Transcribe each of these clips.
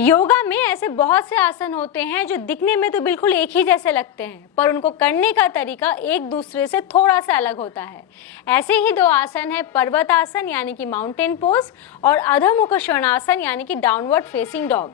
योगा में ऐसे बहुत से आसन होते हैं जो दिखने में तो बिल्कुल एक ही जैसे लगते हैं, पर उनको करने का तरीका एक दूसरे से थोड़ा सा अलग होता है। ऐसे ही दो आसन है, पर्वतासन यानी कि माउंटेन पोज और अधोमुख शयनासन यानी कि डाउनवर्ड फेसिंग डॉग।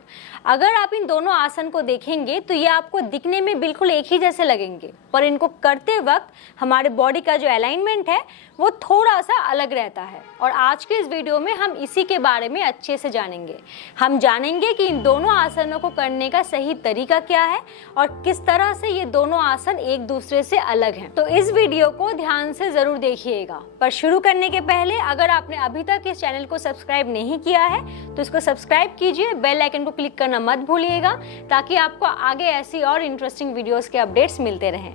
अगर आप इन दोनों आसन को देखेंगे तो ये आपको दिखने में बिल्कुल एक ही जैसे लगेंगे, पर इनको करते वक्त हमारे बॉडी का जो अलाइनमेंट है वो थोड़ा सा अलग रहता है। और आज के इस वीडियो में हम इसी के बारे में अच्छे से जानेंगे। हम जानेंगे कि इन दोनों आसनों को करने का सही तरीका क्या है और किस तरह से ये दोनों आसन एक दूसरे से अलग हैं। तो इस वीडियो को ध्यान से जरूर देखिएगा। पर शुरू करने के पहले अगर आपने अभी तक इस चैनल को सब्सक्राइब नहीं किया है तो इसको सब्सक्राइब कीजिए, बेल आइकन को क्लिक करना मत भूलिएगा ताकि आपको आगे ऐसी और इंटरेस्टिंग वीडियोस के अपडेट्स मिलते रहें।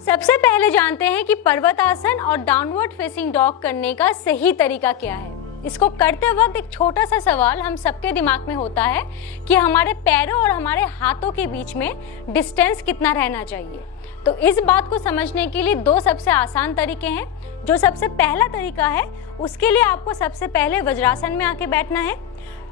सबसे पहले जानते हैं कि पर्वतासन और डाउनवर्ड फेसिंग डॉग करने का सही तरीका क्या है। इसको करते वक्त एक छोटा सा सवाल हम सबके दिमाग में होता है कि हमारे पैरों और हमारे हाथों के बीच में डिस्टेंस कितना रहना चाहिए। तो इस बात को समझने के लिए दो सबसे आसान तरीके हैं। जो सबसे पहला तरीका है उसके लिए आपको सबसे पहले वज्रासन में आके बैठना है।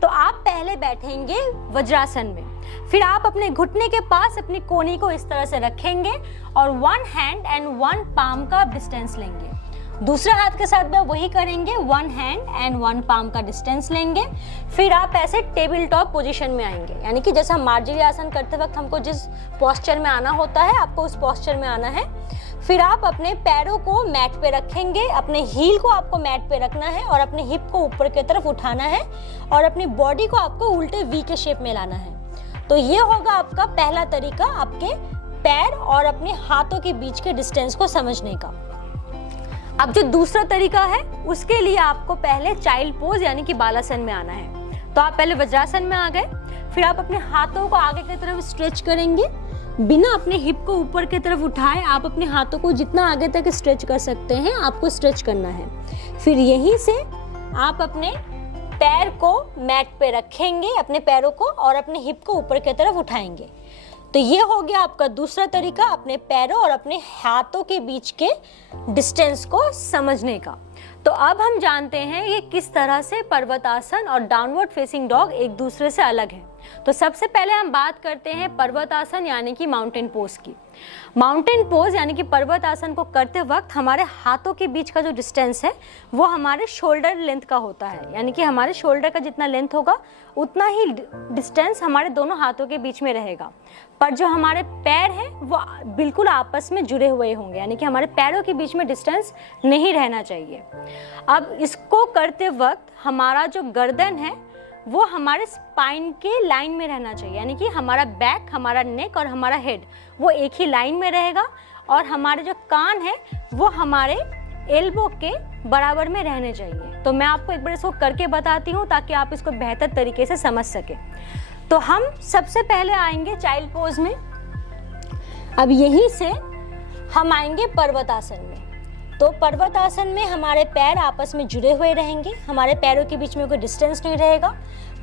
तो आप पहले बैठेंगे वज्रासन में, फिर आप अपने घुटने के पास अपनी कोहनी को इस तरह से रखेंगे और 1 हैंड एंड 1 पाम का डिस्टेंस लेंगे। दूसरे हाथ के साथ भी वही करेंगे, 1 हैंड एंड 1 पाम का डिस्टेंस लेंगे। फिर आप ऐसे टेबल टॉप पोजीशन में आएंगे, यानी कि जैसे हम मार्जरी आसन करते वक्त हमको जिस पोस्चर में आना होता है आपको उस पोस्चर में आना है। फिर आप अपने पैरों को मैट पे रखेंगे, अपने हील को आपको मैट पे रखना है और अपने हिप को ऊपर की तरफ उठाना है और अपनी बॉडी को आपको उल्टे वी के शेप में लाना है। तो ये होगा आपका पहला तरीका आपके पैर और अपने हाथों के बीच के डिस्टेंस को समझने का। अब जो दूसरा तरीका है उसके लिए आपको पहले चाइल्ड पोज यानी कि बालासन में आना है। तो आप पहले वज्रासन में आ गए, फिर आप अपने हाथों को आगे की तरफ स्ट्रेच करेंगे, बिना अपने हिप को ऊपर की तरफ उठाए आप अपने हाथों को जितना आगे तक स्ट्रेच कर सकते हैं आपको स्ट्रेच करना है। फिर यहीं से आप अपने पैर को मैट पे रखेंगे, अपने पैरों को, और अपने हिप को ऊपर की तरफ उठाएंगे। तो ये हो गया आपका दूसरा तरीका अपने पैरों और अपने हाथों के बीच के डिस्टेंस को समझने का। तो अब हम जानते हैं ये किस तरह से पर्वतासन और डाउनवर्ड फेसिंग डॉग एक दूसरे से अलग है। तो सबसे पहले हम बात करते हैं पर्वतासन यानी कि माउंटेन पोज की। माउंटेन पोज यानी कि पर्वतासन को करते वक्त हमारे हाथों के बीच का जो डिस्टेंस है वो हमारे शोल्डर लेंथ का होता है, यानी कि हमारे शोल्डर का जितना लेंथ होगा उतना ही डिस्टेंस हमारे दोनों हाथों के बीच में रहेगा। पर जो हमारे पैर हैं वो बिल्कुल आपस में जुड़े हुए होंगे, यानी कि हमारे पैरों के बीच में डिस्टेंस नहीं रहना चाहिए। अब इसको करते वक्त हमारा जो गर्दन है वो हमारे स्पाइन के लाइन में रहना चाहिए, यानी कि हमारा बैक, हमारा नेक और हमारा हेड वो एक ही लाइन में रहेगा और हमारे जो कान है वो हमारे एल्बो के बराबर में रहने चाहिए। तो मैं आपको एक बार इसको करके बताती हूँ ताकि आप इसको बेहतर तरीके से समझ सके। तो हम सबसे पहले आएंगे चाइल्ड पोज में। अब यहीं से हम आएंगे पर्वतासन में। तो पर्वतासन में हमारे पैर आपस में जुड़े हुए रहेंगे, हमारे पैरों के बीच में कोई डिस्टेंस नहीं रहेगा,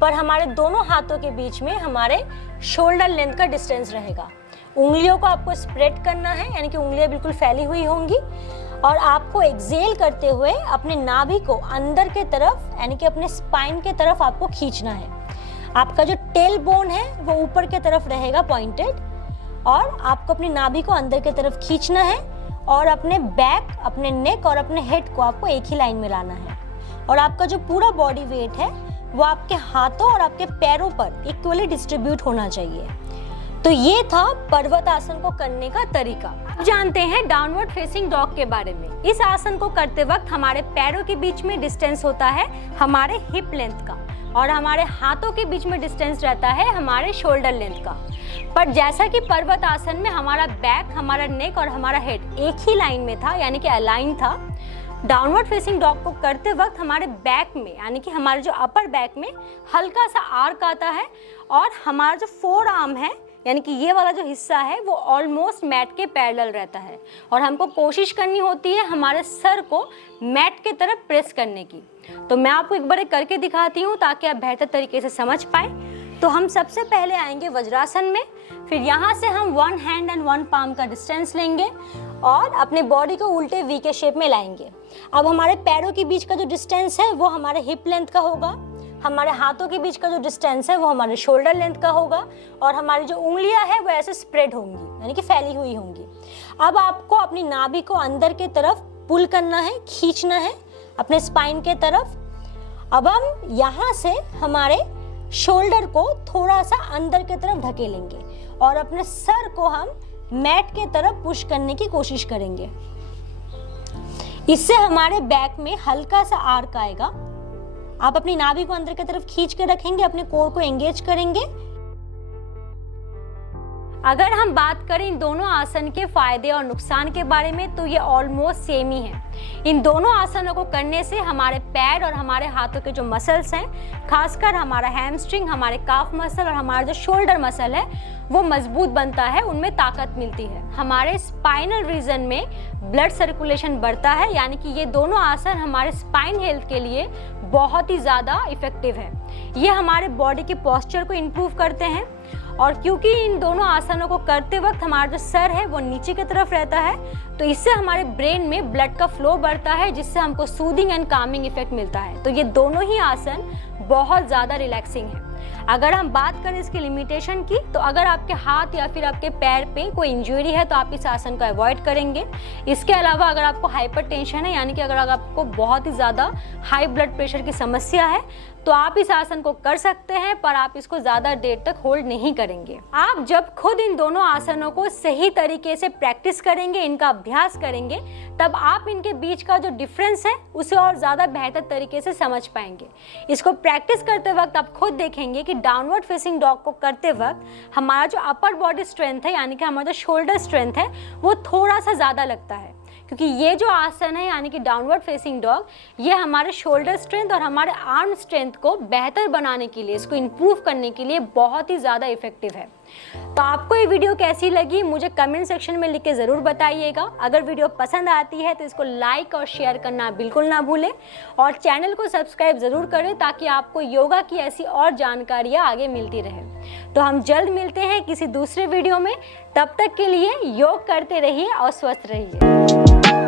पर हमारे दोनों हाथों के बीच में हमारे शोल्डर लेंथ का डिस्टेंस रहेगा। उंगलियों को आपको स्प्रेड करना है, यानी कि उंगलियां बिल्कुल फैली हुई होंगी और आपको एक्सेल करते हुए अपने नाभि को अंदर के तरफ यानी कि अपने स्पाइन के तरफ आपको खींचना है। आपका जो टेल बोन है वो ऊपर की तरफ रहेगा पॉइंटेड, और आपको अपनी नाभि को अंदर की तरफ खींचना है और अपने बैक, अपने नेक और अपने हेड को आपको एक ही लाइन में लाना है। और आपका जो पूरा बॉडी वेट है वो आपके हाथों और आपके पैरों पर इक्वली डिस्ट्रीब्यूट होना चाहिए। तो ये था पर्वतासन को करने का तरीका। अब जानते हैं डाउनवर्ड फेसिंग डॉग के बारे में। इस आसन को करते वक्त हमारे पैरों के बीच में डिस्टेंस होता है हमारे हिप लेंथ का और हमारे हाथों के बीच में डिस्टेंस रहता है हमारे शोल्डर लेंथ का। पर जैसा कि पर्वतासन में हमारा बैक, हमारा नेक और हमारा हेड एक ही लाइन में था, यानी कि अलाइन था, डाउनवर्ड फेसिंग डॉग को करते वक्त हमारे बैक में यानी कि हमारे जो अपर बैक में हल्का सा आर्क आता है और हमारा जो फोर आर्म है यानी कि ये वाला जो हिस्सा है वो ऑलमोस्ट मैट के पैरेलल रहता है और हमको कोशिश करनी होती है हमारे सर को मैट के तरफ प्रेस करने की। तो मैं आपको एक बार करके दिखाती हूँ ताकि आप बेहतर तरीके से समझ पाए। तो हम सबसे पहले आएंगे वज्रासन में, फिर यहाँ से हम 1 हैंड एंड 1 पाम का डिस्टेंस लेंगे और अपने बॉडी को उल्टे वी के शेप में लाएंगे। अब हमारे पैरों के बीच का जो डिस्टेंस है वो हमारे हिप लेंथ का होगा, हमारे हाथों के बीच का जो डिस्टेंस है वो हमारे शोल्डर लेंथ का होगा और हमारी जो उंगलियां हैं वो ऐसे स्प्रेड होंगी, यानी कि फैली हुई होंगी। अब आपको अपनी नाभि को अंदर के तरफ पुल करना है, खींचना है अपने स्पाइन के तरफ। अब हम यहाँ से हमारे शोल्डर को थोड़ा सा अंदर के तरफ ढकेलेंगे और अपने सर को हम मैट के तरफ पुश करने की कोशिश करेंगे। इससे हमारे बैक में हल्का सा आर्क आएगा। आप अपनी नाभि को अंदर की तरफ खींच के रखेंगे, अपने कोर को एंगेज करेंगे। अगर हम बात करें इन दोनों आसन के फायदे और नुकसान के बारे में तो ये ऑलमोस्ट सेम ही है। इन दोनों आसनों को करने से हमारे पैर और हमारे हाथों के जो मसल्स हैं, खासकर हमारा हैमस्ट्रिंग, हमारे काफ मसल और हमारा जो शोल्डर मसल है वो मजबूत बनता है, उनमें ताकत मिलती है। हमारे स्पाइनल रीजन में ब्लड सर्कुलेशन बढ़ता है, यानी कि ये दोनों आसन हमारे स्पाइन हेल्थ के लिए बहुत ही ज़्यादा इफेक्टिव है। ये हमारे बॉडी के पोस्चर को इम्प्रूव करते हैं और क्योंकि इन दोनों आसनों को करते वक्त हमारा जो सर है वो नीचे की तरफ रहता है, तो इससे हमारे ब्रेन में ब्लड का फ्लो बढ़ता है, जिससे हमको सूदिंग एंड कामिंग इफेक्ट मिलता है। तो ये दोनों ही आसन बहुत ज़्यादा रिलैक्सिंग है। अगर हम बात करें इसकी लिमिटेशन की, तो अगर आपके हाथ या फिर आपके पैर पे कोई इंजरी है तो आप इस आसन को अवॉइड करेंगे। इसके अलावा अगर आपको हाइपरटेंशन है, यानी कि अगर आपको बहुत ही ज़्यादा हाई ब्लड प्रेशर की समस्या है, तो आप इस आसन को कर सकते हैं, पर आप इसको ज़्यादा देर तक होल्ड नहीं करेंगे। आप जब खुद इन दोनों आसनों को सही तरीके से प्रैक्टिस करेंगे, इनका अभ्यास करेंगे, तब आप इनके बीच का जो डिफरेंस है उसे और ज़्यादा बेहतर तरीके से समझ पाएंगे। इसको प्रैक्टिस करते वक्त आप खुद देखेंगे कि डाउनवर्ड फेसिंग डॉग को करते वक्त हमारा जो अपर बॉडी स्ट्रेंथ है, यानी कि हमारा जो शोल्डर स्ट्रेंथ है, वो थोड़ा सा ज़्यादा लगता है, क्योंकि ये जो आसन है यानी कि डाउनवर्ड फेसिंग डॉग, ये हमारे शोल्डर स्ट्रेंथ और हमारे आर्म स्ट्रेंथ को बेहतर बनाने के लिए, इसको इम्प्रूव करने के लिए बहुत ही ज़्यादा इफेक्टिव है। तो आपको ये वीडियो कैसी लगी मुझे कमेंट सेक्शन में लिख के ज़रूर बताइएगा। अगर वीडियो पसंद आती है तो इसको लाइक और शेयर करना बिल्कुल ना भूलें और चैनल को सब्सक्राइब ज़रूर करें, ताकि आपको योगा की ऐसी और जानकारियाँ आगे मिलती रहे। तो हम जल्द मिलते हैं किसी दूसरे वीडियो में, तब तक के लिए योग करते रहिए और स्वस्थ रहिए।